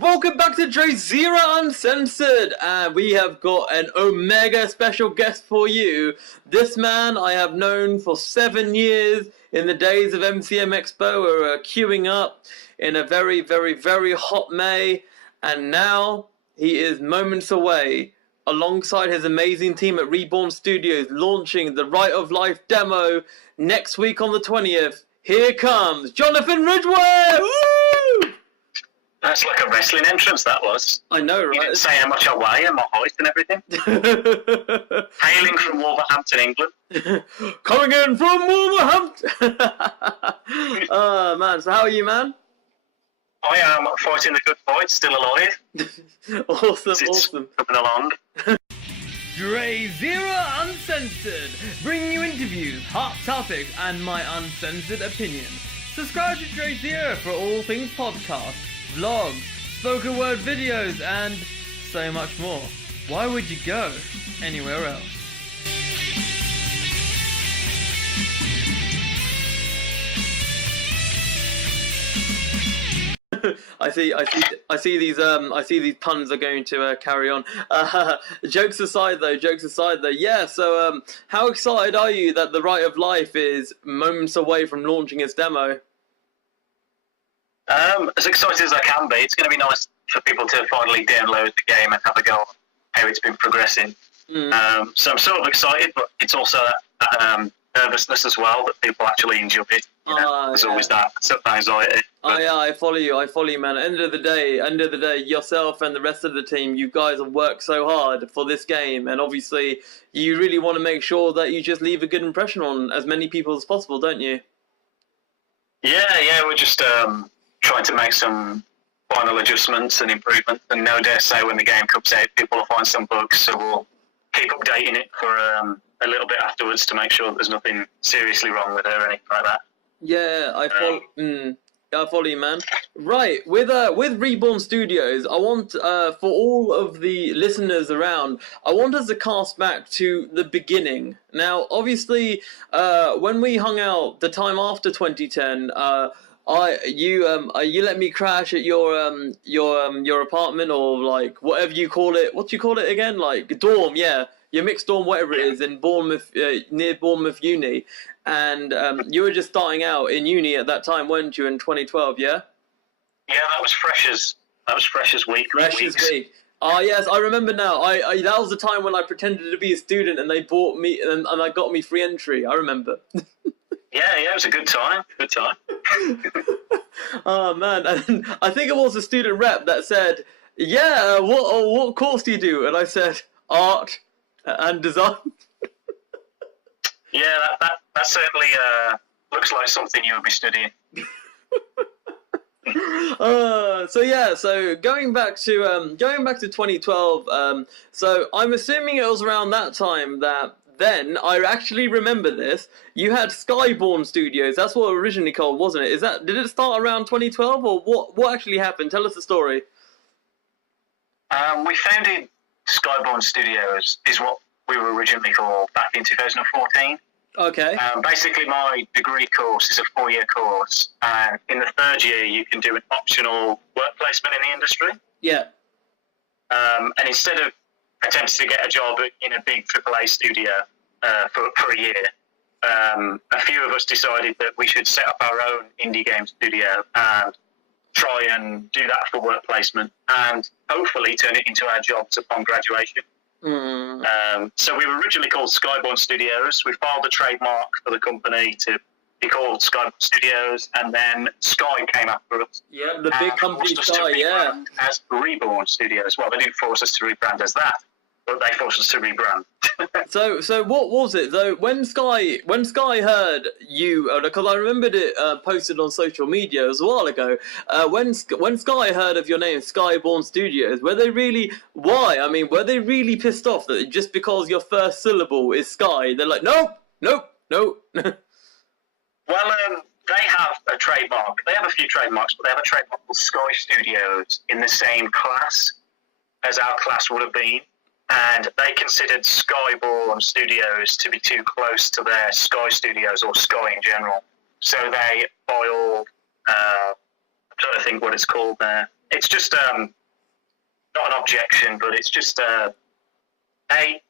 Welcome back to DrayZera Uncensored, and we have got an Omega special guest for you. This man I have known for 7 years in the days of MCM Expo. We're queuing up in a very, very, very hot May, and now he is moments away alongside his amazing team at Reborn Studios launching the Rite of Life demo next week on the 20th. Here comes Jonathan Ridgway! Woo! That's like a wrestling entrance, that was. I know, right? You didn't say how much I weigh and my height and everything. Hailing from Wolverhampton, England. Coming in from Wolverhampton! Oh, man. So how are you, man? I am fighting the good fight, still alive. Awesome. Coming along. DrayZera Uncensored, bringing you interviews, hot topics, and my uncensored opinion. Subscribe to DrayZera for all things podcast, vlogs, spoken word videos, and so much more. Why would you go anywhere else? I see these puns are going to carry on. Jokes aside though, yeah. So how excited are you that the Rite of Life is moments away from launching its demo? As excited as I can be. It's going to be nice for people to finally download the game and have a go on how it's been progressing. So I'm sort of excited, but it's also that nervousness as well that people actually enjoy it. There's always that anxiety. Oh yeah, I follow you, man. End of the day, yourself and the rest of the team, you guys have worked so hard for this game, and obviously you really want to make sure that you just leave a good impression on as many people as possible, don't you? Yeah, we're just trying to make some final adjustments and improvements, and no dare say when the game comes out, people will find some bugs, so we'll keep updating it for a little bit afterwards to make sure that there's nothing seriously wrong with it or anything like that. Yeah, I follow you, man. Right, with Reborn Studios, I want for all of the listeners around, I want us to cast back to the beginning. Now, obviously, when we hung out the time after 2010, you let me crash at your apartment, or like whatever you call it. What do you call it again? Like dorm, yeah. Your mixed dorm, whatever it is, in Bournemouth, near Bournemouth Uni, and you were just starting out in uni at that time, weren't you? In 2012, yeah. Yeah, that was freshers week. Freshers week. Ah, yes, I remember now. I that was the time when I pretended to be a student, and they bought me, and I got me free entry. I remember. Yeah, it was a good time. Oh man, and I think it was a student rep that said, "Yeah, what course do you do?" And I said, "Art and design." Yeah, that certainly looks like something you would be studying. So going back to 2012. So I'm assuming it was around that time that. Then I actually remember this. You had Skyborn Studios. That's what it originally called, wasn't it? Did it start around 2012, or what actually happened? Tell us the story. We founded Skyborn Studios, is what we were originally called, back in 2014. Okay. Basically, my degree course is a 4-year course, and in the 3rd year, you can do an optional work placement in the industry. Yeah. And instead of attempted to get a job in a big AAA studio for a year, a few of us decided that we should set up our own indie game studio and try and do that for work placement and hopefully turn it into our jobs upon graduation. So we were originally called Skyborn Studios. We filed a trademark for the company to be called Skyborn Studios, and then Sky came after us. Yeah, the big company Sky, yeah. As Reborn Studios. Well, they didn't force us to rebrand as that, but they forced us to rebrand. So what was it though? When Sky heard you, because I remembered it posted on social media as a while ago. When Sky heard of your name, Skyborn Studios, were they really? Why? I mean, were they really pissed off that just because your first syllable is Sky, they're like, nope. Well, they have a trademark. They have a few trademarks, but they have a trademark called Sky Studios in the same class as our class would have been. And they considered Skyborn Studios to be too close to their Sky Studios or Sky in general. So they filed, I'm trying to think what it's called there, it's just not an objection, but it's just hey,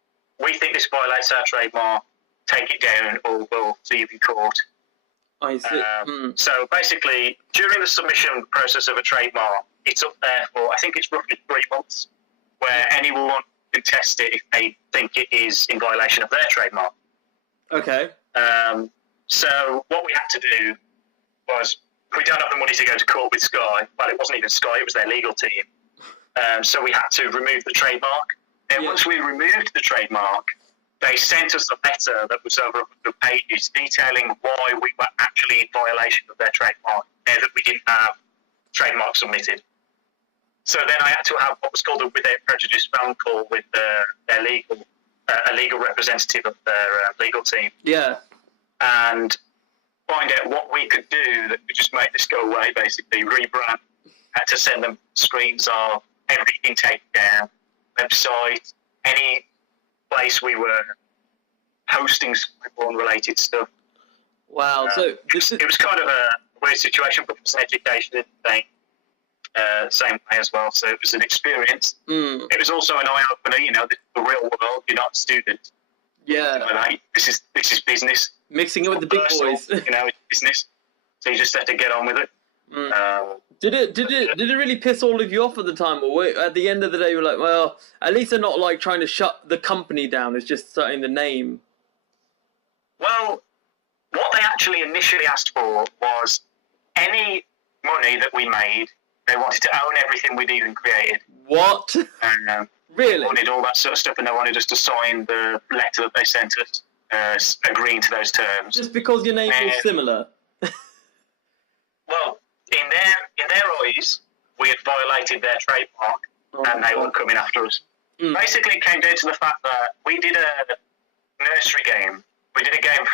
we think this violates our trademark. Take it down, or we'll see you in court. I see. So basically, during the submission process of a trademark, it's up there for, I think it's roughly 3 months, where anyone can test it if they think it is in violation of their trademark. Okay. So what we had to do was, we don't have the money to go to court with Sky. Well, it wasn't even Sky, it was their legal team. So we had to remove the trademark. And once we removed the trademark, they sent us a letter that was over 100 pages detailing why we were actually in violation of their trademark, now that we didn't have trademark submitted. So then I had to have what was called a without prejudice phone call with their a legal representative of their legal team. Yeah. And find out what we could do that could just make this go away, basically. Rebrand. Had to send them screens of everything taken down, website, any place we were hosting Skyborn-related stuff. Wow. So it was kind of a weird situation, but it was an education thing. Same way as well. So it was an experience. It was also an eye-opener. You know, the real world. You're not a student. Yeah. Like, this is business. Mixing it with the big boys. You know, it's business. So you just have to get on with it. Did it really piss all of you off at the time, or at the end of the day you were like, well, at least they're not like trying to shut the company down, it's just starting the name? Well, what they actually initially asked for was any money that we made, they wanted to own everything we'd even created. What? And really? They wanted all that sort of stuff, and they wanted us to sign the letter that they sent us, agreeing to those terms. Just because your name was similar? Well, in their eyes, we had violated their trademark, and they were coming after us. Basically, it came down to the fact that we did a nursery game. We did a game,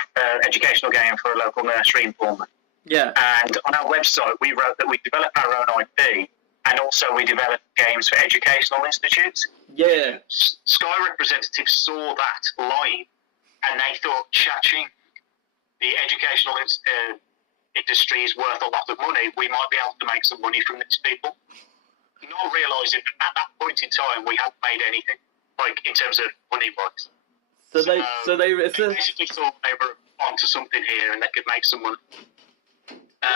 educational game for a local nursery in Bournemouth. Yeah. And on our website, we wrote that we develop our own IP, and also we develop games for educational institutes. Yeah. Sky representatives saw that live, and they thought, chaching, the educational industry is worth a lot of money. We might be able to make some money from these people. Not realising that at that point in time, we hadn't made anything, like in terms of money-wise. So they basically thought they were onto something here, and they could make some money.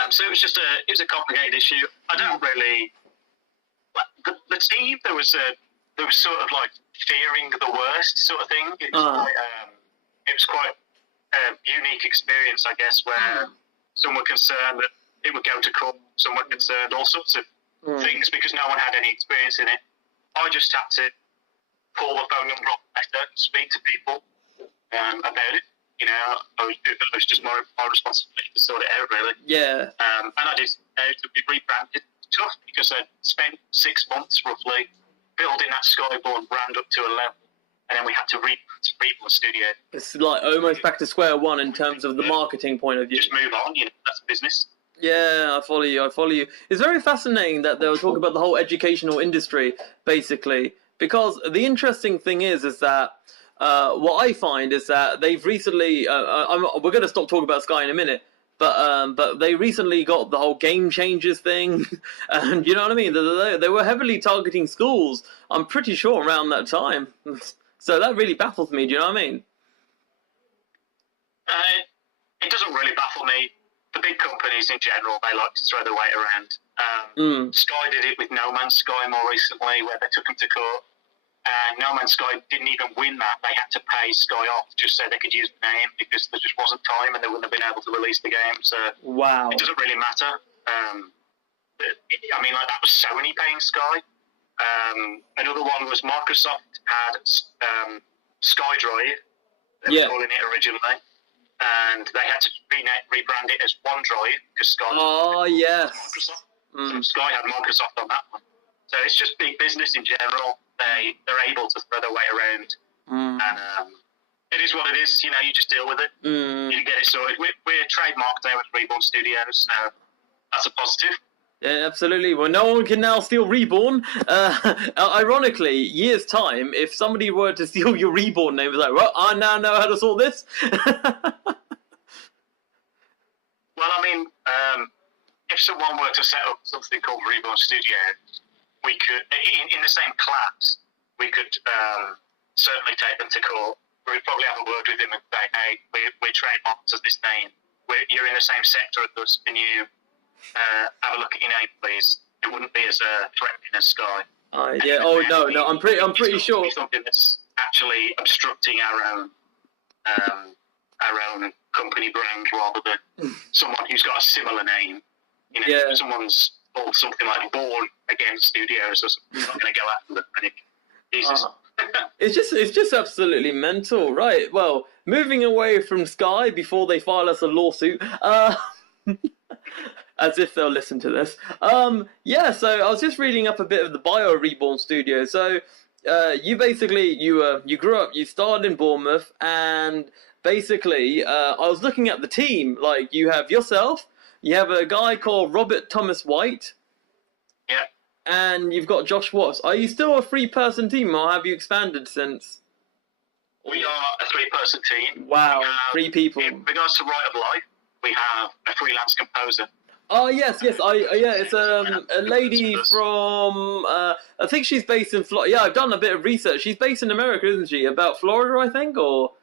So it was just a complicated issue. I don't really. The team, there was sort of like fearing the worst sort of thing. It was quite a unique experience, I guess, where some were concerned that it would go to court, some were concerned all sorts of things because no one had any experience in it. I just had to call the phone number off letter and speak to people about it. You know, it was just my responsibility to sort it out, really. Yeah. And I did to be rebranded. It's tough because I spent 6 months roughly building that Skyborn brand up to a level, and then we had to rebuild studio. It's like almost back to square one in terms of the marketing point of view. Just move on, you know, that's business. Yeah, I follow you. It's very fascinating that they were talking about the whole educational industry, basically, because the interesting thing is that what I find is that they've recently, we're going to stop talking about Sky in a minute, but they recently got the whole Game Changers thing, and you know what I mean? They were heavily targeting schools, I'm pretty sure, around that time. So that really baffles me, do you know what I mean? It doesn't really baffle me. The big companies in general, they like to throw their weight around. Sky did it with No Man's Sky more recently, where they took them to court. And No Man's Sky didn't even win that. They had to pay Sky off just so they could use the name because there just wasn't time and they wouldn't have been able to release the game. So wow, it doesn't really matter. I mean, like that was Sony paying Sky. Another one was Microsoft had SkyDrive, they were calling it originally, and they had to rebrand it as OneDrive because Sky. Oh yes. Microsoft. So Sky had Microsoft on that one. So it's just big business in general. They're able to throw their weight around, and it is what it is. You know, you just deal with it. You get it sorted. We're trademarked now with Reborn Studios, so that's a positive. Yeah, absolutely. Well, no one can now steal Reborn. Ironically, years' time, if somebody were to steal your Reborn name, it's like, well, I now know how to sort this. Well, I mean, if someone were to set up something called Reborn Studio, we could, in the same class, we could certainly take them to court. We'd probably have a word with him and say, hey, we're trademarked as this name. You're in the same sector as us. Can you have a look at your name, please? It wouldn't be as threatening as Sky. Yeah. Oh no. I'm pretty sure. Something that's actually obstructing our own company brand, rather than someone who's got a similar name. You know, Yeah. someone's called something like Born Against Studios or something. I'm not going to go after them. I think. Jesus. It's just absolutely mental, right? Well, moving away from Sky before they file us a lawsuit, as if they'll listen to this. Yeah. So I was just reading up a bit of the bio of Reborn Studio. So, you basically you grew up, you started in Bournemouth, and basically, I was looking at the team. Like, you have yourself, you have a guy called Robert Thomas White. Yeah. And you've got Josh Watts. Are you still a 3-person team, or have you expanded since? We are a 3-person team. Wow, 3 people. In regards to Right of Life, we have a freelance composer. Oh yes. It's a lady from. I think she's based in Florida. Yeah, I've done a bit of research. She's based in America, isn't she? About Florida, I think, or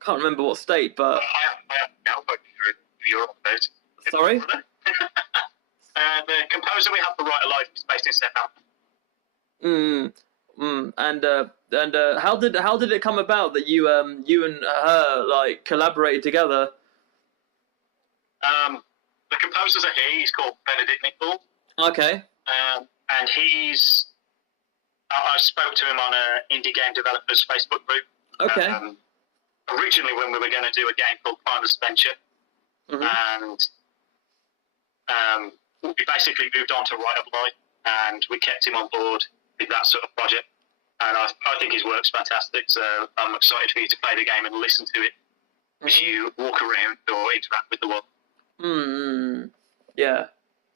can't remember what state. But I have no idea if you're up there. Sorry. The composer we have for Right of Life is based in Southampton. And how did it come about that you and her like collaborated together? The composer's a he. He's called Benedict Nicholl. Okay. And I spoke to him on an indie game developers Facebook group. Okay. Originally, when we were going to do a game called Primus Venture, and we basically moved on to Right of Life, and we kept him on board with that sort of project. And I think his work's fantastic, so I'm excited for you to play the game and listen to it as you walk around or interact with the world. Yeah,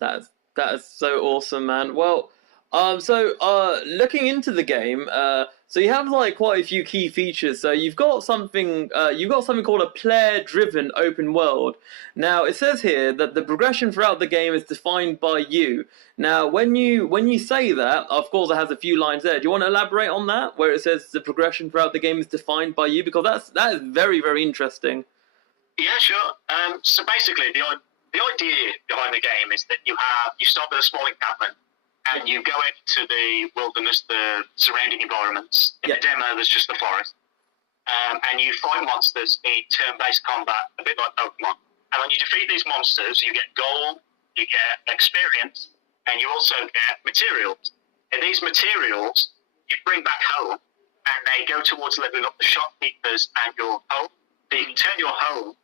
that is so awesome, man. Well, looking into the game, so you have like quite a few key features. So you've got something called a player-driven open world. Now it says here that the progression throughout the game is defined by you. Now, when you say that, of course, it has a few lines there. Do you want to elaborate on that, where it says the progression throughout the game is defined by you? Because that is very, very interesting. Yeah, sure. So basically, the idea behind the game is that you start with a small encampment, and you go into the wilderness, the surrounding environments. In the demo, there's just the forest. And you fight monsters in turn-based combat, a bit like Pokemon. And when you defeat these monsters, you get gold, you get experience, and you also get materials. And these materials you bring back home, and they go towards leveling up the shopkeepers and your home. So you can turn your home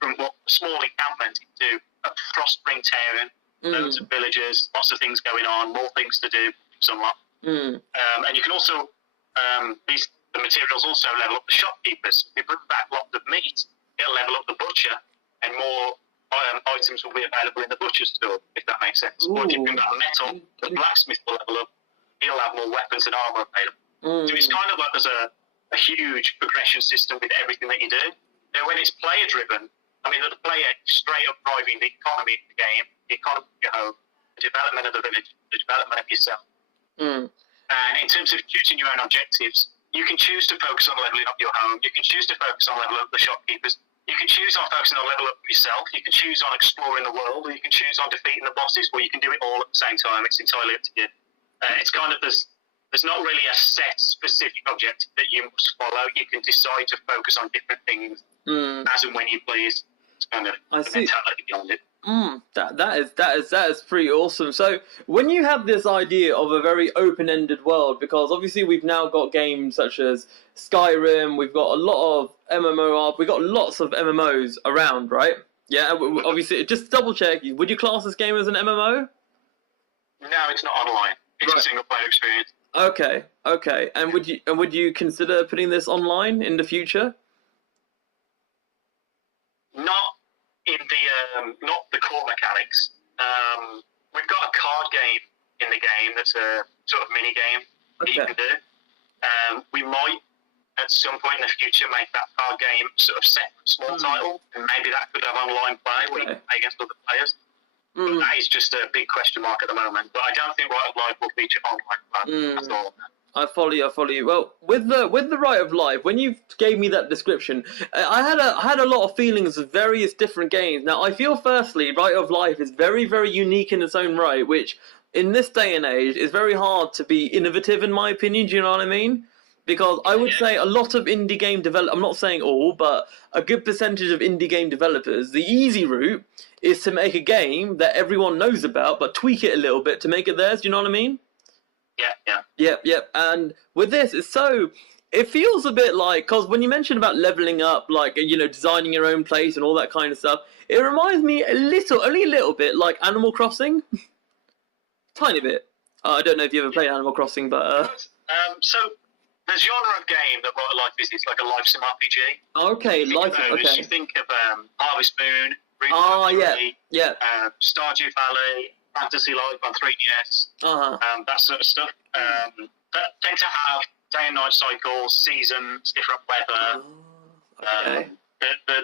from a small encampment into a Frostspring town, loads of villagers, lots of things going on, more things to do, somewhat. And you can also, the materials also level up the shopkeepers. If you bring back lots of meat, it'll level up the butcher, and more items will be available in the butcher's store, if that makes sense. Or if you bring back metal, the blacksmith will level up. He'll have more weapons and armor available. So it's kind of like there's a huge progression system with everything that you do. Now, when it's player-driven, I mean, the player straight up driving the economy of the game, the economy of your home, the development of the village, the development of yourself. And in terms of choosing your own objectives, you can choose to focus on leveling up your home. You can choose to focus on leveling up the shopkeepers. You can choose on focusing on level up yourself. You can choose on exploring the world, or you can choose on defeating the bosses, or you can do it all at the same time. It's entirely up to you. It's kind of there's not really a set specific objective that you must follow. You can decide to focus on different things as and when you please. It's kind of the mentality behind it. That is pretty awesome. So when you have this idea of a very open-ended world, because obviously we've now got games such as Skyrim, we've got a lot of we've got lots of MMOs around, right? Yeah, obviously, just double check. Would you class this game as an MMO? No, it's not online. It's a single-player experience. Okay. And would you consider putting this online in the future? Not the core mechanics. We've got a card game in the game that's a sort of mini game that you can do. We might at some point in the future make that card game sort of separate small title, and maybe that could have online play where you can play against other players. But that is just a big question mark at the moment. But I don't think Right of Life will feature online at all. I follow you. Well, with the Right of Life, when you gave me that description, I had a lot of feelings of various different games. Now, I feel firstly, Right of Life is very, very unique in its own right, which in this day and age is very hard to be innovative, in my opinion. Do you know what I mean? Because I would say a lot of indie game I'm not saying all, but a good percentage of indie game developers, the easy route is to make a game that everyone knows about, but tweak it a little bit to make it theirs. Do you know what I mean? Yep. And with this, it feels a bit like, because when you mentioned about leveling up, like, designing your own place and all that kind of stuff, it reminds me only a little bit, like Animal Crossing. Tiny bit. I don't know if you ever played Animal Crossing, but... So, the genre of game that Right of Life is, it's like a life sim RPG. Okay, You think of Harvest Moon, Ridgway, Stardew Valley, Fantasy Life on 3DS, that sort of stuff. That tend to have day and night cycles, seasons, different weather.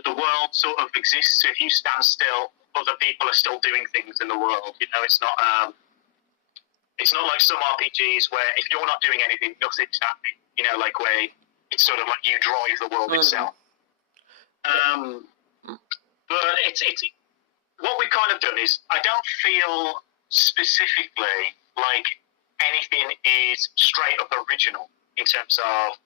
The world sort of exists. So if you stand still, other people are still doing things in the world. It's not like some RPGs where if you're not doing anything, nothing's happening. Like where it's sort of like you drive the world itself. But it's what we've kind of done is I don't feel specifically like anything is straight up original in terms of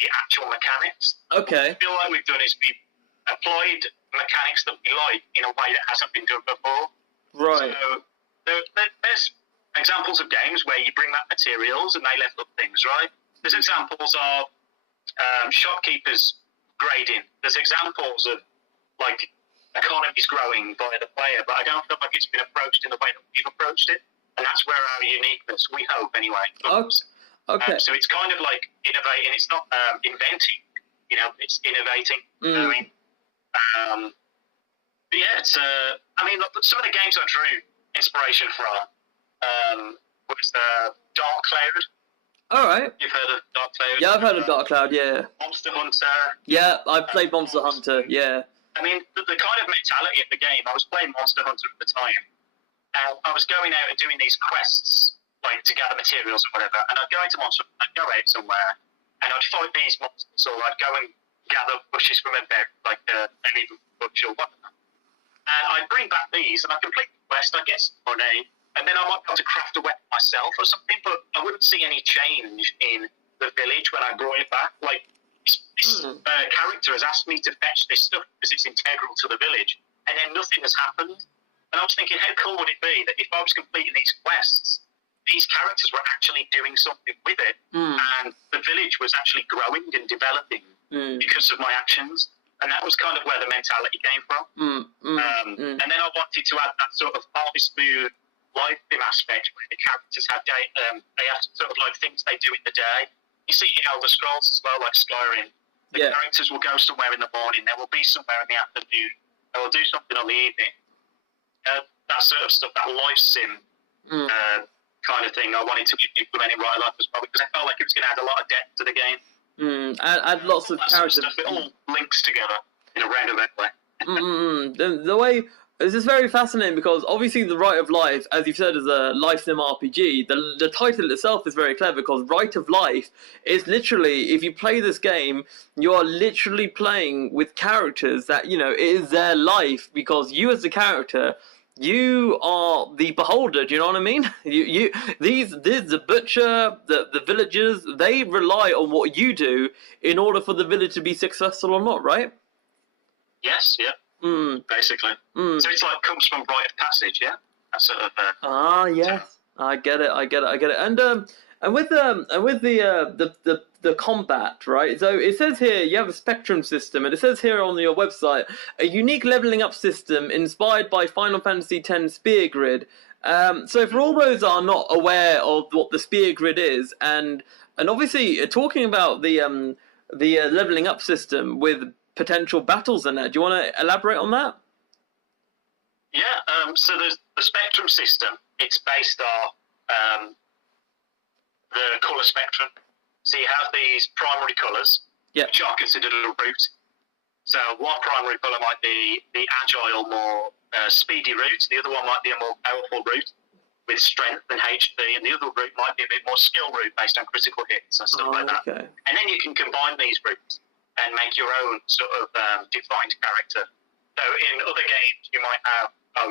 the actual mechanics. Okay. What I feel like we've done is we've applied mechanics that we like in a way that hasn't been done before. Right. So there's examples of games where you bring back materials and they level up things, right? There's examples of shopkeepers grading. There's examples of like economies growing by the player, but I don't feel like it's been approached in the way that we've approached it, and that's where our uniqueness, we hope anyway, comes. Okay. So it's kind of like innovating. It's not inventing, it's innovating. You know what I mean? But yeah, it's. Look, some of the games I drew inspiration from was Dark Cloud. All right. You've heard of Dark Cloud? Yeah, I've heard of Dark Cloud. Yeah. Monster Hunter. Yeah, I've played Monster Hunter. Yeah. I mean, the kind of mentality of the game. I was playing Monster Hunter at the time, and I was going out and doing these quests, like to gather materials or whatever. And I'd go into Monster, I'd go out somewhere, and I'd fight these monsters, or I'd go and gather bushes from a bed, like any bush or whatever. And I'd bring back these, and I'd complete the quest. I'd get some money. And then I might be able to craft a weapon myself or something, but I wouldn't see any change in the village when I brought it back. Like, this character has asked me to fetch this stuff because it's integral to the village, and then nothing has happened. And I was thinking, how cool would it be that if I was completing these quests, these characters were actually doing something with it, and the village was actually growing and developing because of my actions. And that was kind of where the mentality came from. And then I wanted to add that sort of Harvest Moon life sim aspect where the characters have they have sort of like things they do in the day. You see in Elder Scrolls as well, like Skyrim, the characters will go somewhere in the morning, they will be somewhere in the afternoon, they will do something on the evening. That sort of stuff, that life sim kind of thing, I wanted to implement in Right Life as well because I felt like it was going to add a lot of depth to the game. Add lots of characters. Sort of stuff, it all links together in a roundabout way. The way. This is very fascinating because obviously the Right of Life, as you've said, is a life sim RPG. The title itself is very clever because Right of Life is literally, if you play this game, you are literally playing with characters that, it is their life because you as the character, you are the beholder, do you know what I mean? The butcher, the villagers, they rely on what you do in order for the village to be successful or not, right? Yes, yeah. Basically. So it's like comes from rite of passage, yeah? That sort of yes. I get it. And with the combat, right? So it says here you have a spectrum system, and it says here on your website a unique leveling up system inspired by Final Fantasy X Spear Grid. So for all those that are not aware of what the Spear Grid is, and obviously talking about the leveling up system with potential battles in that, do you want to elaborate on that? Yeah. So there's the spectrum system. It's based on the colour spectrum. So you have these primary colours, which are considered a route. So one primary colour might be the agile, more speedy route. The other one might be a more powerful route with strength and HP, and the other route might be a bit more skill route based on critical hits and stuff like that. Okay. And then you can combine these routes and make your own sort of defined character. So in other games, you might have a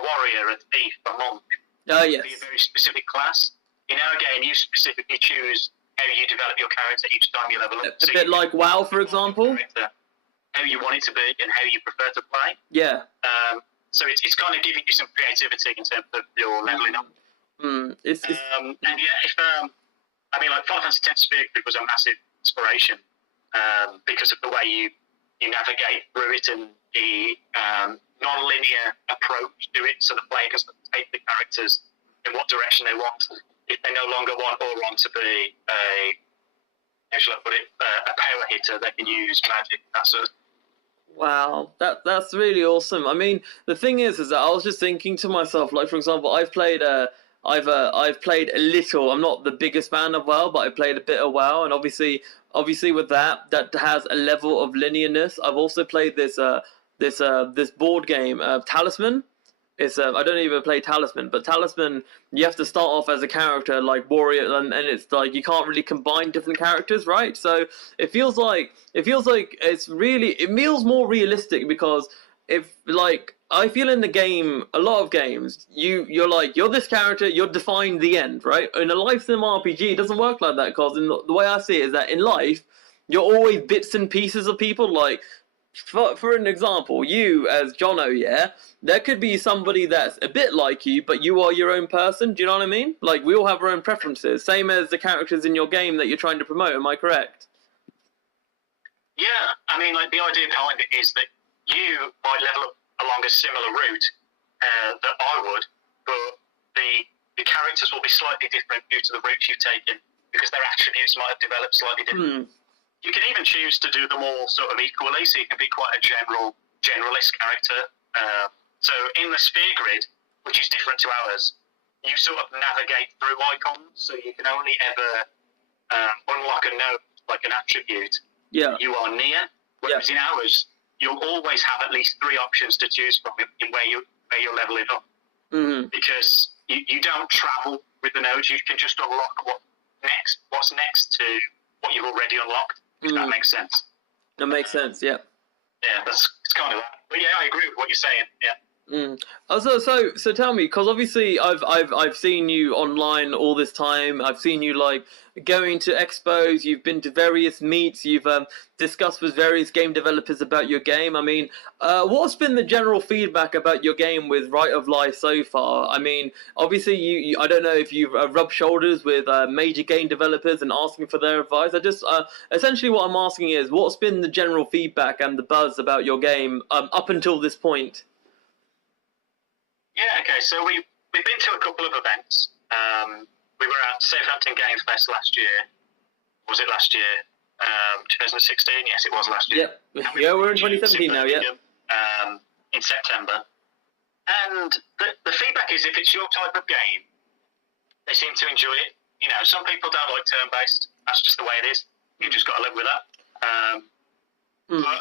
warrior, a thief, a monk. Oh, yes. Be a very specific class. In our game, you specifically choose how you develop your character each time you level up. A bit like WoW, for example. How you want it to be and how you prefer to play. Yeah. So it's kind of giving you some creativity in terms of your leveling up. And yeah, like Final Fantasy X Sphere Grid was a massive inspiration because of the way you navigate through it and the non-linear approach to it, so the player can take the characters in what direction they want. If they no longer want or want to be a power hitter, they can use magic, that sort of. Wow, that's really awesome. I mean, the thing is that I was just thinking to myself, like, for example, I've played a little. I'm not the biggest fan of WoW, but I played a bit of WoW, and obviously with that has a level of linearness. I've also played this board game, Talisman. It's I don't even play Talisman, but Talisman, you have to start off as a character like warrior, and it's like you can't really combine different characters, right? So it feels like it feels more realistic, because I feel in the game, a lot of games, you're this character, you're defined the end, right? In a life sim RPG, it doesn't work like that, because the way I see it is that in life, you're always bits and pieces of people. Like, for an example, you as Jono, yeah, there could be somebody that's a bit like you, but you are your own person. Do you know what I mean? Like, we all have our own preferences, same as the characters in your game that you're trying to promote. Am I correct? Yeah, I mean, like, the idea behind it is that you might level up along a similar route that I would, but the characters will be slightly different due to the routes you've taken, because their attributes might have developed slightly different. You can even choose to do them all sort of equally, so you can be quite a generalist character. So in the sphere grid, which is different to ours, you sort of navigate through icons, so you can only ever unlock a node, like an attribute, you are near. Whereas in ours, you'll always have at least 3 options to choose from in where you're leveling up. Because you don't travel with the nodes, you can just unlock what's next to what you've already unlocked, if that makes sense. That makes sense, yeah. Yeah, it's kind of that. But yeah, I agree with what you're saying, yeah. So tell me, because obviously I've seen you online all this time. I've seen you like going to expos. You've been to various meets. You've discussed with various game developers about your game. I mean, what's been the general feedback about your game with Rite of Life so far? I mean, obviously you I don't know if you've rubbed shoulders with major game developers and asking for their advice. I just essentially what I'm asking is, what's been the general feedback and the buzz about your game up until this point? Yeah, okay, so we've been to a couple of events. We were at Southampton Games Fest last year. Was it last year? 2016? Yes, it was last year. Yeah, we're in 2017 now, yeah. In September. And the feedback is, if it's your type of game, they seem to enjoy it. You know, some people don't like turn-based. That's just the way it is. You've just got to live with that. But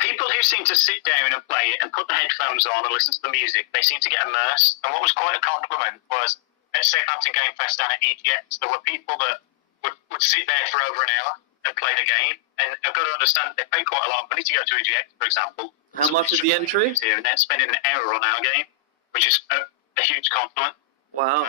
people who seem to sit down and play it and put the headphones on and listen to the music, they seem to get immersed. And what was quite a compliment was, at Southampton Game Fest down at EGX, there were people that would sit there for over an hour and play the game. And I've got to understand, they pay quite a lot of money to go to EGX, for example. How much is the entry? And then spending an hour on our game, which is a huge compliment. Wow.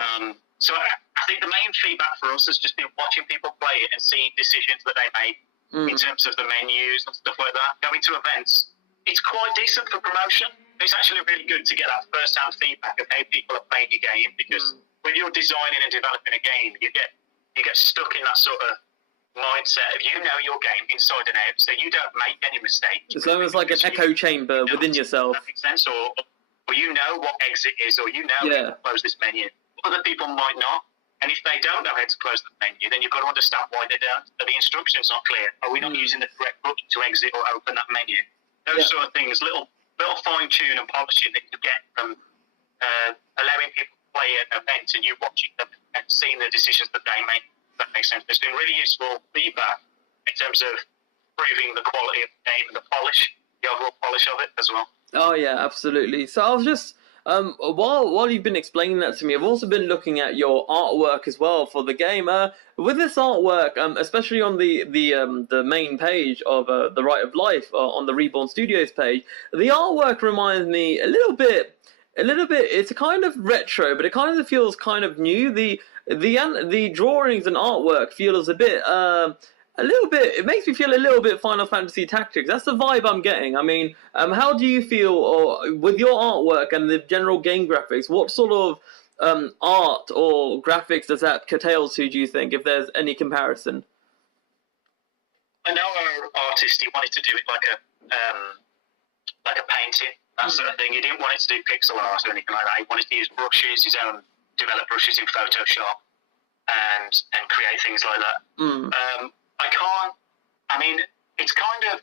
So I think the main feedback for us has just been watching people play it and seeing decisions that they make in terms of the menus and stuff like that. Going to events, it's quite decent for promotion. It's actually really good to get that first-hand feedback of how people are playing your game, because when you're designing and developing a game, you get stuck in that sort of mindset of you know your game inside and out, so you don't make any mistakes. It's almost like an echo chamber within yourself. That makes sense, or you know what exit is, or you know how to close this menu. Other people might not. And if they don't know how to close the menu, then you've got to understand why they don't. Are the instructions not clear? Are we not using the correct button to exit or open that menu? Those sort of things, little fine-tune and polishing that you get from allowing people to play an event and you watching them and seeing the decisions that they make. That makes sense. It's been really useful feedback in terms of improving the quality of the game and the polish, the overall polish of it as well. Oh yeah, absolutely. So I was just while you've been explaining that to me, I've also been looking at your artwork as well for the game. With this artwork, especially on the main page of the Right of Life on the Reborn Studios page, the artwork reminds me a little bit. It's a kind of retro, but it kind of feels kind of new. The drawings and artwork feels a little bit. It makes me feel a little bit Final Fantasy Tactics. That's the vibe I'm getting. I mean, how do you feel, or with your artwork and the general game graphics? What sort of art or graphics does that curtail to? Do you think, if there's any comparison? I know our artist. He wanted to do it like a painting, that sort of thing. He didn't want it to do pixel art or anything like that. He wanted to use brushes, his own developed brushes in Photoshop, and create things like that. I can't. I mean, it's kind of,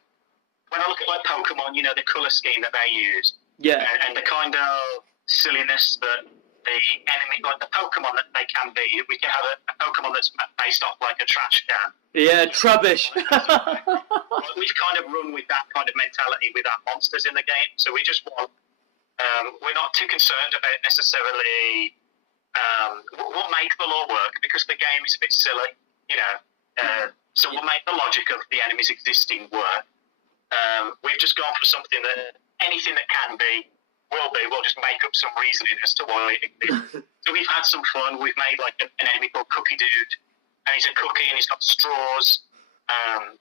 when I look at like Pokemon, you know, the color scheme that they use, Yeah. and the kind of silliness that the enemy, like the Pokemon that they can be. We can have a Pokemon that's based off like a trash can. Yeah, trubbish. Well, we've kind of run with that kind of mentality with our monsters in the game, so we just want. We're not too concerned about necessarily what make the lore work, because the game is a bit silly, you know. So we'll make the logic of the enemies existing work. We've just gone for something that anything that can be will be. We'll just make up some reasoning as to why it exists. So we've had some fun. We've made like an enemy called Cookie Dude, and he's a cookie, and he's got straws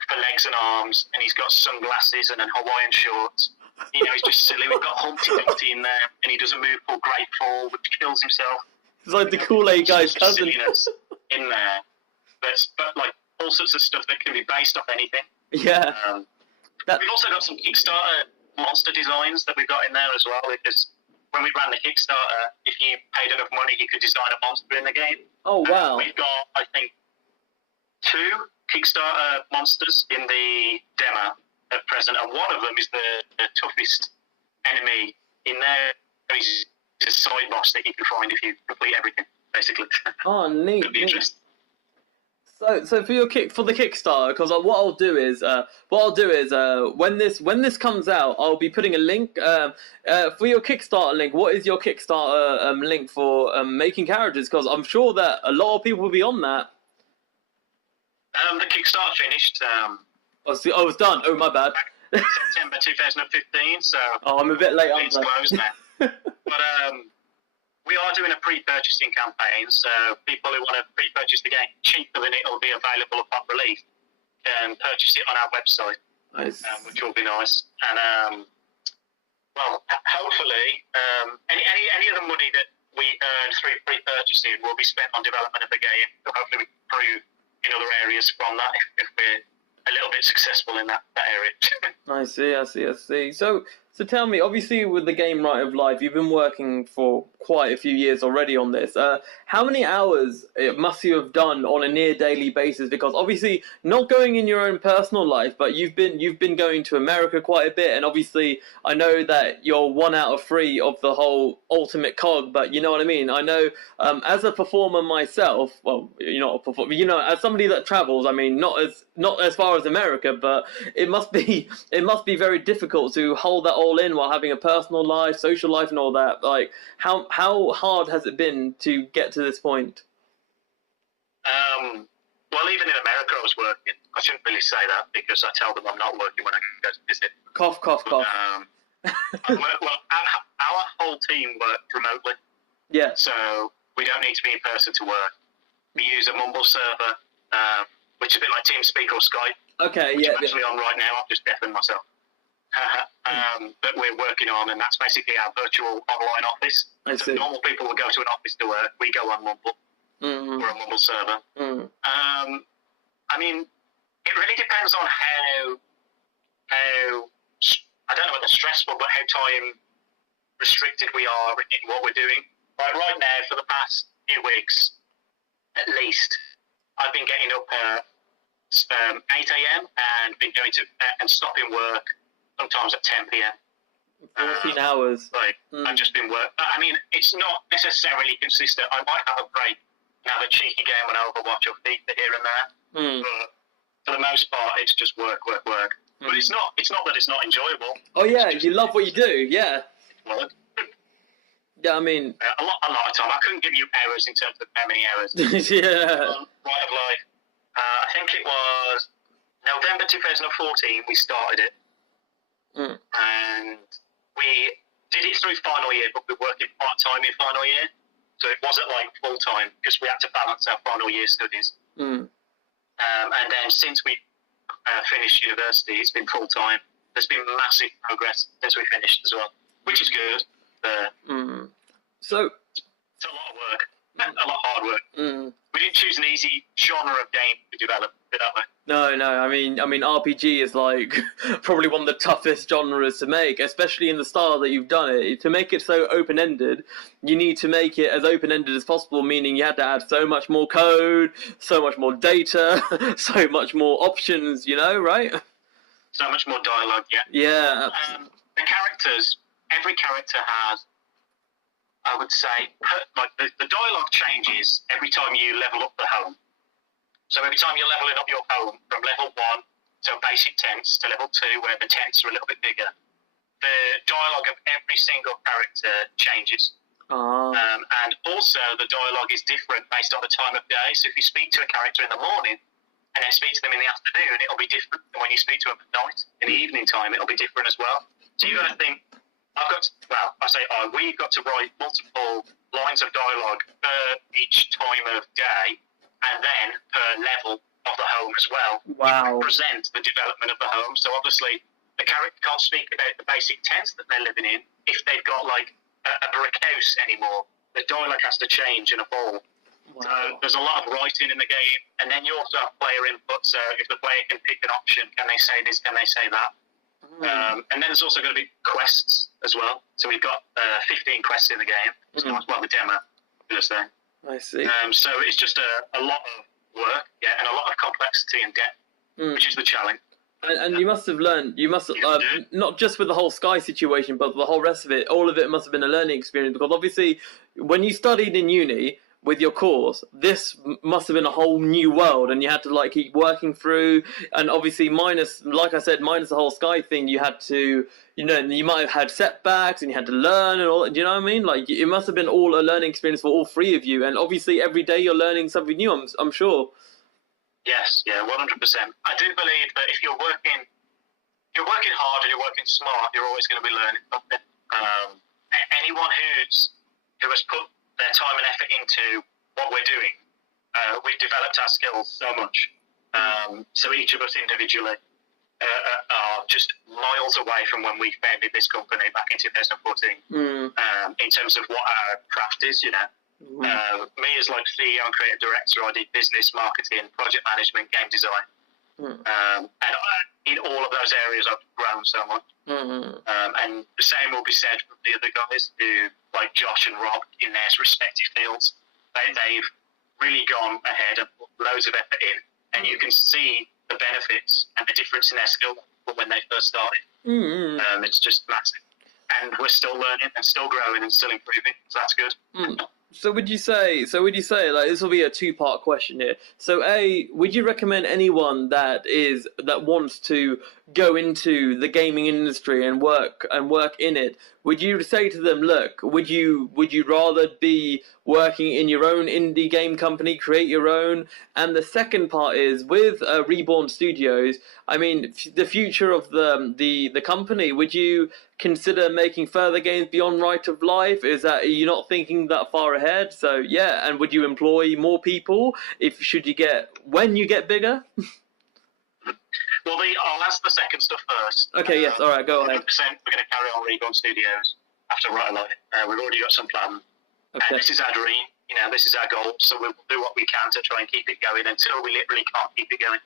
for legs and arms, and he's got sunglasses and then Hawaiian shorts. You know, he's just silly. We've got Humpty Dumpty in there, and he does a move called Great Fall, which kills himself. It's like the Kool-Aid guy's cousin. Silliness in there, but like all sorts of stuff that can be based off anything. Yeah. We've also got some Kickstarter monster designs that we've got in there as well, because when we ran the Kickstarter, if you paid enough money, you could design a monster in the game. Oh wow. We've got, I think, 2 Kickstarter monsters in the demo at present, and one of them is the toughest enemy in there. He's a side boss that you can find if you complete everything, basically. Oh, neat. It'll be interesting. So for the Kickstarter, because what I'll do is when this comes out, I'll be putting a link for your Kickstarter link. What is your Kickstarter link for making characters? Because I'm sure that a lot of people will be on that. The Kickstarter finished. Oh, it's done. Oh, my bad. September 2015. So. Oh, I'm a bit late. It's closed now. But we are doing a pre-purchasing campaign, so people who want to pre-purchase the game cheaper than it will be available upon release can purchase it on our website, Nice. Which will be nice. And well, hopefully, any of the money that we earn through pre-purchasing will be spent on development of the game. So hopefully, we can improve in other areas from that if we're a little bit successful in that area. I see. So tell me, obviously with the game Right of Life, you've been working for quite a few years already on this. How many hours must you have done on a near daily basis? Because obviously, not going in your own personal life, but you've been going to America quite a bit, and obviously I know that you're 1 out of 3 of the whole Ultimate Cog. But you know what I mean. I know as a performer myself, well, you're not a performer, you know, as somebody that travels. I mean, not as far as America, but it must be very difficult to hold that all in while having a personal life, social life, and all that. Like, how hard has it been to get to this point? Well, even in America, I was working. I shouldn't really say that because I tell them I'm not working when I go to visit. Cough, cough, cough. Well, our whole team worked remotely. Yeah. So we don't need to be in person to work. We use a Mumble server, which is a bit like TeamSpeak or Skype. Okay, which yeah. I'm actually on right now. I've just deafened myself. That we're working on, and that's basically our virtual online office. So normal people will go to an office to work. We go on Mumble or a Mumble server. I mean, it really depends on how I don't know whether stressful, but how time restricted we are in what we're doing. Right now, for the past few weeks, at least, I've been getting up at 8 a.m. and been going to and stopping work sometimes at 10 p.m. 14 hours. I've just been work. I mean, it's not necessarily consistent. I might have a break and have a cheeky game on Overwatch or FIFA here and there. But for the most part, it's just work. But it's not that it's not enjoyable. Oh yeah, you love what you do. Yeah. Work. Yeah, I mean, a lot of time. I couldn't give you hours in terms of how many hours. yeah. Right of Life. I think it was November 2014 we started it, and we did it through final year, but we were working part time in final year, so it wasn't like full time because we had to balance our final year studies. And then since we finished university, it's been full time. There's been massive progress since we finished as well, which is good. So it's a lot of work, a lot of hard work. We didn't choose an easy genre of game to develop it that way. No. I mean, RPG is like probably one of the toughest genres to make, especially in the style that you've done it. To make it so open-ended, you need to make it as open-ended as possible, meaning you had to add so much more code, so much more data, so much more options, right? So much more dialogue, yeah. Yeah. The characters, every character has, I would say, like the dialogue changes every time you level up the home. So every time you're leveling up your home from level 1 to basic tense to level 2, where the tense are a little bit bigger, the dialogue of every single character changes. And also the dialogue is different based on the time of day. So if you speak to a character in the morning and then speak to them in the afternoon, it'll be different than when you speak to them at night. In the evening time, it'll be different as well. So you've got to think, we've got to write multiple lines of dialogue per each time of day, and then per level of the home as well. Wow. To represent the development of the home. So obviously, the character can't speak about the basic tense that they're living in if they've got like a brick house anymore. The dialogue has to change and evolve. Wow. So there's a lot of writing in the game, and then you also have player input. So if the player can pick an option, can they say this? Can they say that? And then there's also going to be quests as well. So we've got 15 quests in the game. It's not well the demo, I'm say. I see. So it's just a lot of work, and a lot of complexity and depth, which is the challenge. And you must have learned. You must not just with the whole Sky situation, but the whole rest of it. All of it must have been a learning experience, because obviously, when you studied in uni with your course, this must have been a whole new world, and you had to like keep working through. And obviously, minus the whole Sky thing, you had to, you might have had setbacks, and you had to learn and all. Do you know what I mean? Like, it must have been all a learning experience for all three of you. And obviously, every day you're learning something new. I'm sure. Yes, 100%. I do believe that if you're working hard and you're working smart, you're always going to be learning something. Anyone who has put their time and effort into what we're doing, we've developed our skills so much. So each of us individually are just miles away from when we founded this company back in 2014. In terms of what our craft is, me as like CEO and creative director, I did business, marketing, project management, game design, and in all of those areas I've grown so much. And the same will be said for the other guys who, like Josh and Rob, in their respective fields. They've really gone ahead and put loads of effort in, and you can see the benefits and the difference in their skill when they first started. It's just massive, and we're still learning and still growing and still improving. So that's good. So would you say, like, this will be a two-part question here. So A, would you recommend anyone that wants to go into the gaming industry and work in it? Would you say to them, look, would you rather be working in your own indie game company, create your own? And the second part is, with Reborn Studios, I mean, the future of the company, would you consider making further games beyond Rite of Life? Are you not thinking that far ahead? So yeah, and would you employ more people when you get bigger? Well, I'll answer the second stuff first. Okay, yes, all right, go ahead. 100% we're going to carry on Reborn Studios after Rite of Life. We've already got some plans. Okay. And this is our dream, this is our goal, so we'll do what we can to try and keep it going until we literally can't keep it going,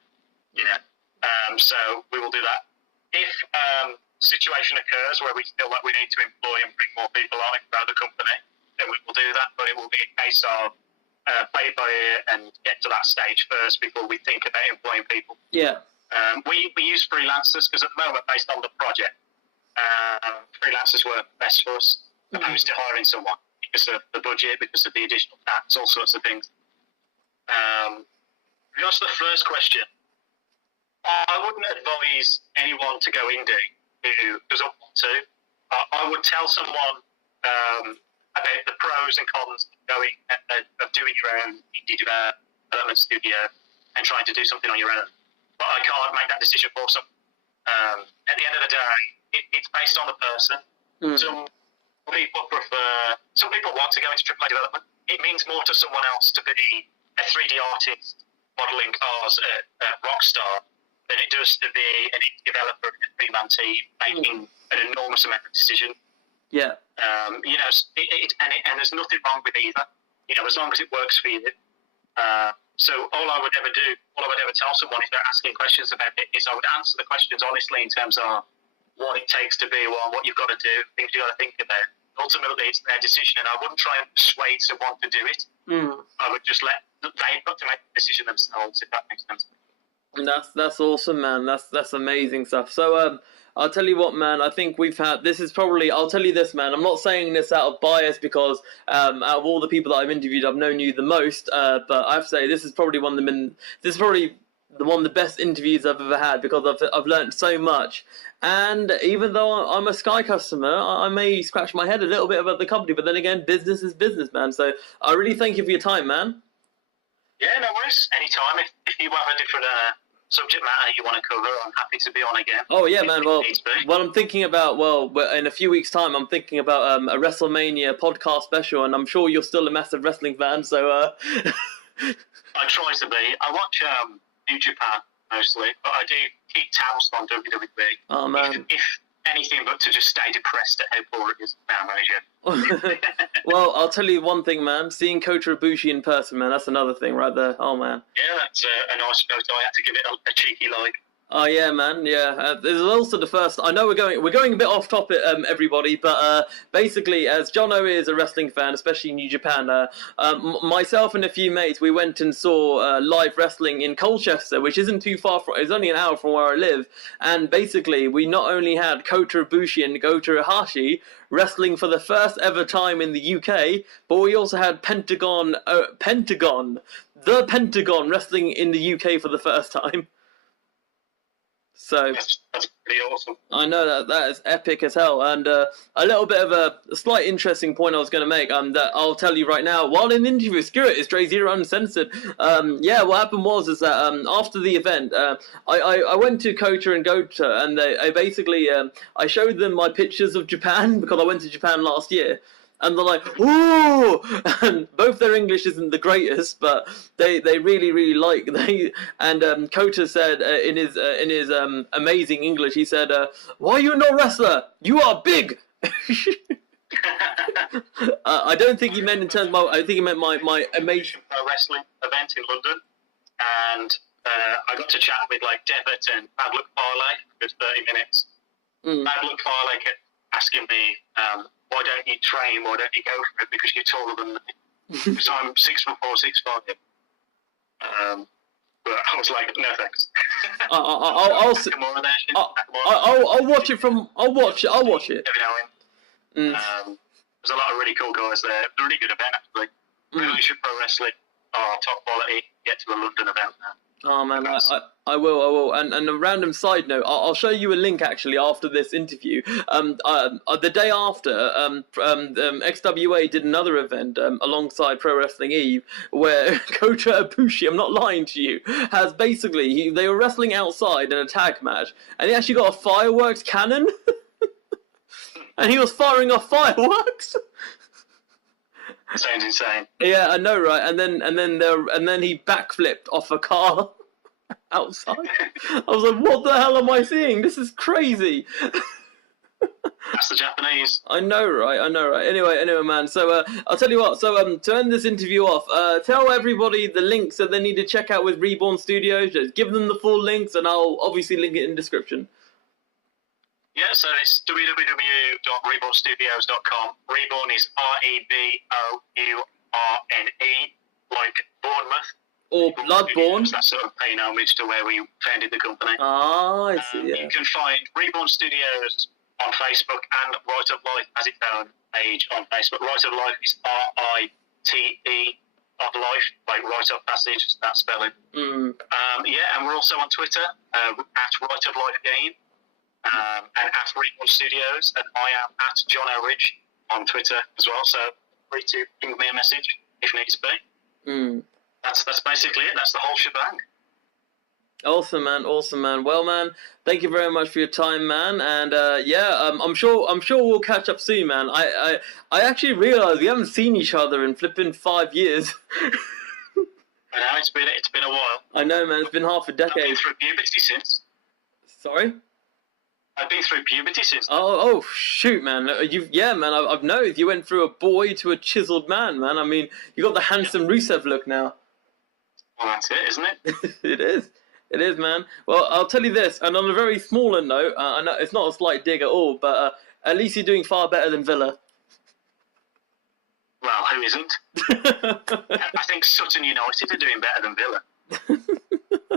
So we will do that. If situation occurs where we feel like we need to employ and bring more people on and grow the company, then we will do that, but it will be a case of play it by ear and get to that stage first before we think about employing people. Yeah. We use freelancers because at the moment, based on the project, freelancers work best for us opposed to hiring someone because of the budget, because of the additional tax, all sorts of things. Regards to the first question, I wouldn't advise anyone to go indie who doesn't want to. I would tell someone about the pros and cons of doing your own indie development studio and trying to do something on your own. But I can't make that decision for someone. At the end of the day, it's based on the person. Some people want to go into AAA development. It means more to someone else to be a 3D artist modelling cars at Rockstar than it does to be an indie developer in a three-man team making an enormous amount of decisions. Yeah. You know, and there's nothing wrong with either. You know, as long as it works for you. So all I would ever tell someone if they're asking questions about it is I would answer the questions honestly in terms of what it takes to be one, what you've got to do, things you've got to think about. Ultimately, it's their decision, and I wouldn't try and persuade someone to do it. I would just they've got to make the decision themselves, if that makes sense. That's awesome, man. That's amazing stuff. So I'll tell you what, man. I think we've had. This is probably. I'll tell you this, man. I'm not saying this out of bias because out of all the people that I've interviewed, I've known you the most. But I have to say, this is probably one of the best interviews I've ever had because I've learned so much. And even though I'm a Sky customer, I may scratch my head a little bit about the company. But then again, business is business, man. So I really thank you for your time, man. Yeah, no worries. Anytime. If you have a different subject matter you want to cover, I'm happy to be on again. Oh yeah, man. Well, I'm thinking about in a few weeks' time, I'm thinking about a WrestleMania podcast special, and I'm sure you're still a massive wrestling fan. So I try to be. I watch New Japan mostly, but I do keep tabs on WWE. Oh man. If anything but to just stay depressed at how poor it is now, Well, I'll tell you one thing, man. Seeing Kota Ibushi in person, man, that's another thing right there. Oh man. Yeah, that's a nice photo. I had to give it a cheeky like. Oh yeah, man. Yeah, this is also the first. I know we're going a bit off topic, everybody, but basically, as Jono is a wrestling fan, especially New Japan, myself and a few mates, we went and saw live wrestling in Colchester, which isn't too far from. It's only an hour from where I live, and basically, we not only had Kota Ibushi and Goto Hashi wrestling for the first ever time in the UK, but we also had the Pentagon wrestling in the UK for the first time. So that's pretty awesome. I know that is epic as hell, and a little bit of a slight interesting point I was going to make. That I'll tell you right now. While in the interview, screw it, it's DrayZera Uncensored. Yeah, what happened was that after the event, I went to Kota and Gota, and I basically I showed them my pictures of Japan because I went to Japan last year. And they're like, ooh! And both their English isn't the greatest, but they really, really like And Kota said in his amazing English, he said, "Why are you no wrestler? You are big." I don't think he meant in terms of I think he meant my amazing wrestling event in London, and I got to chat with like Devitt and Bad Luck Farley for 30 minutes. Bad Luck Farley kept asking me, why don't you train? Why don't you go for it? Because you're taller than me. Because I'm 6'4", 6'5". But I was like, no thanks. I'll watch it from. I'll watch it. Every now and then. There's a lot of really cool guys there. It's a really good event actually. Really should pro wrestling. Top quality. Get to a London event now. Oh man, I will. And a random side note, I'll show you a link actually after this interview. The day after, XWA did another event alongside Pro Wrestling Eve, where Kota Ibushi, I'm not lying to you, has basically they were wrestling outside in a tag match, and he actually got a fireworks cannon, and he was firing off fireworks. Sounds insane. Yeah, I know, right? And then he backflipped off a car outside. I was like, "What the hell am I seeing? This is crazy." That's the Japanese. I know, right? Anyway, man. So I'll tell you what. So to end this interview off, tell everybody the links that they need to check out with Reborn Studios. Just give them the full links, and I'll obviously link it in the description. Yeah, so it's www.rebornstudios.com. Reborn is REBOURNE, like Bournemouth. Or Bloodborne. That's sort of paying homage to where we founded the company. Ah, I see, yeah. You can find Reborn Studios on Facebook and Right of Life has its own page on Facebook. Right of Life is RITE, of life, like Rite of Passage, that spelling. Yeah, and we're also on Twitter at Rite of Life Game and at Ridgway Studios, and I am at John L. Ridge on Twitter as well. So free to ping me a message if needs be. That's basically it. That's the whole shebang. Awesome, man. Awesome, man. Well, man, thank you very much for your time, man. And I'm sure we'll catch up soon, man. I actually realized we haven't seen each other in flipping 5 years. I know it's been a while. I know, man. It's been half a decade. I've been through puberty since. Sorry? I've been through puberty since. Oh, shoot, man. Man. I've noticed you went through a boy to a chiseled man, man. I mean, you got the handsome Rusev look now. Well, that's it, isn't it? It is. It is, man. Well, I'll tell you this, and on a very smaller note, I know it's not a slight dig at all, but at least you're doing far better than Villa. Well, who isn't? I think Sutton United are doing better than Villa.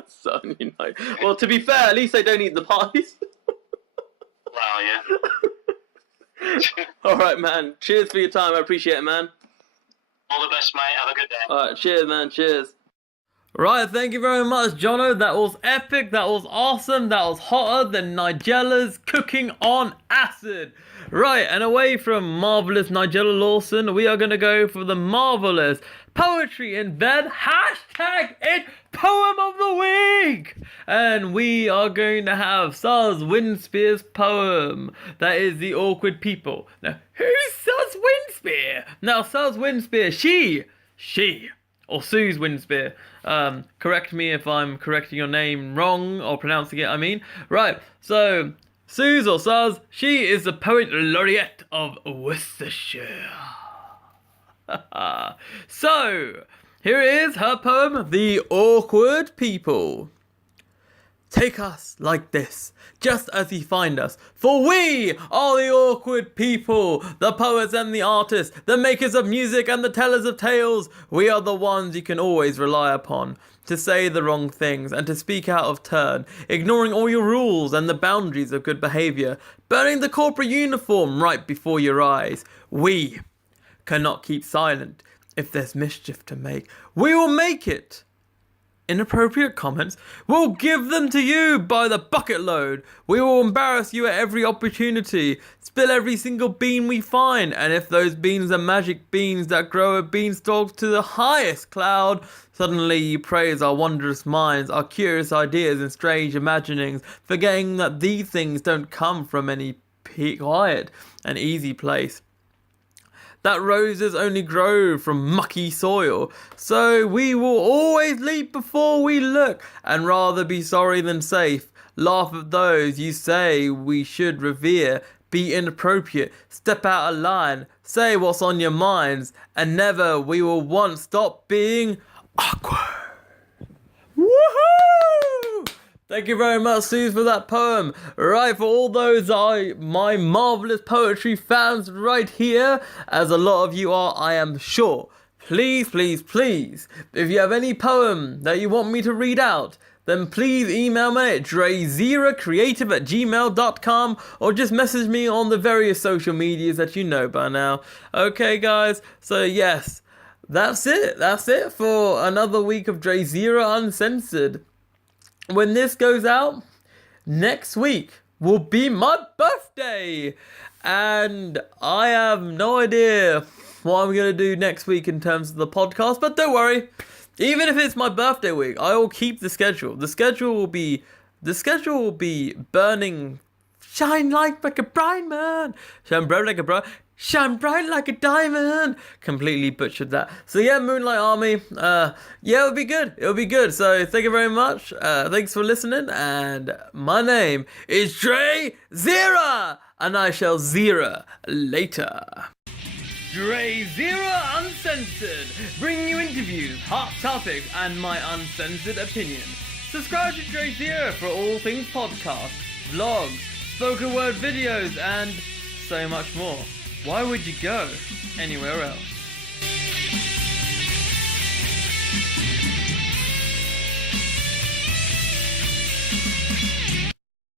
Sutton United. Well, to be fair, at least they don't eat the pies. Well, yeah. All right, man. Cheers for your time. I appreciate it, man. All the best, mate. Have a good day. All right, cheers, man. Cheers. Right, thank you very much, Jono. That was epic. That was awesome. That was hotter than Nigella's cooking on acid. Right, and away from marvelous Nigella Lawson, we are going to go for the marvelous Poetry in Bed #it Poem of the Week. And we are going to have Suz Winspear's poem. That is The Awkward People. Now, who's Suz Winspear? Now, Suz Winspear, she, or Suze Winspear. Correct me if I'm correcting your name wrong, or pronouncing it, I mean. Right, so, Suze or Suz, she is the Poet Laureate of Worcestershire. So, here is her poem, The Awkward People. Take us like this, just as ye find us, for we are the awkward people, the poets and the artists, the makers of music and the tellers of tales. We are the ones you can always rely upon, to say the wrong things and to speak out of turn, ignoring all your rules and the boundaries of good behaviour, burning the corporate uniform right before your eyes. We cannot keep silent if there's mischief to make. We will make it. Inappropriate comments, we'll give them to you by the bucket load. We will embarrass you at every opportunity, spill every single bean we find, and if those beans are magic beans that grow a beanstalk to the highest cloud, suddenly you praise our wondrous minds, our curious ideas and strange imaginings, forgetting that these things don't come from any quiet and easy place. That roses only grow from mucky soil. So we will always leap before we look, and rather be sorry than safe. Laugh at those you say we should revere. Be inappropriate, step out of line, say what's on your minds, and never we will once stop being awkward. Woohoo! Thank you very much, Suze, for that poem. Right, for all those my marvellous poetry fans right here, as a lot of you are, I am sure. Please, please, please, if you have any poem that you want me to read out, then please email me at DrayZeraCreative@gmail.com, or just message me on the various social medias that you know by now. Okay, guys, so yes, that's it. That's it for another week of DrayZera Uncensored. When this goes out, next week will be my birthday. And I have no idea what I'm going to do next week in terms of the podcast. But don't worry, even if it's my birthday week, I will keep the schedule. The schedule will be burning. Shine like a bright man. Shine bright like a bright. Shine bright like a diamond. Completely butchered that. So yeah, Moonlight Army. Yeah, it'll be good. It'll be good. So thank you very much. Thanks for listening. And my name is DrayZera, and I shall zera later. DrayZera Uncensored, bringing you interviews, hot topics, and my uncensored opinion. Subscribe to DrayZera for all things podcast, vlogs, spoken word videos, and so much more. Why would you go anywhere else?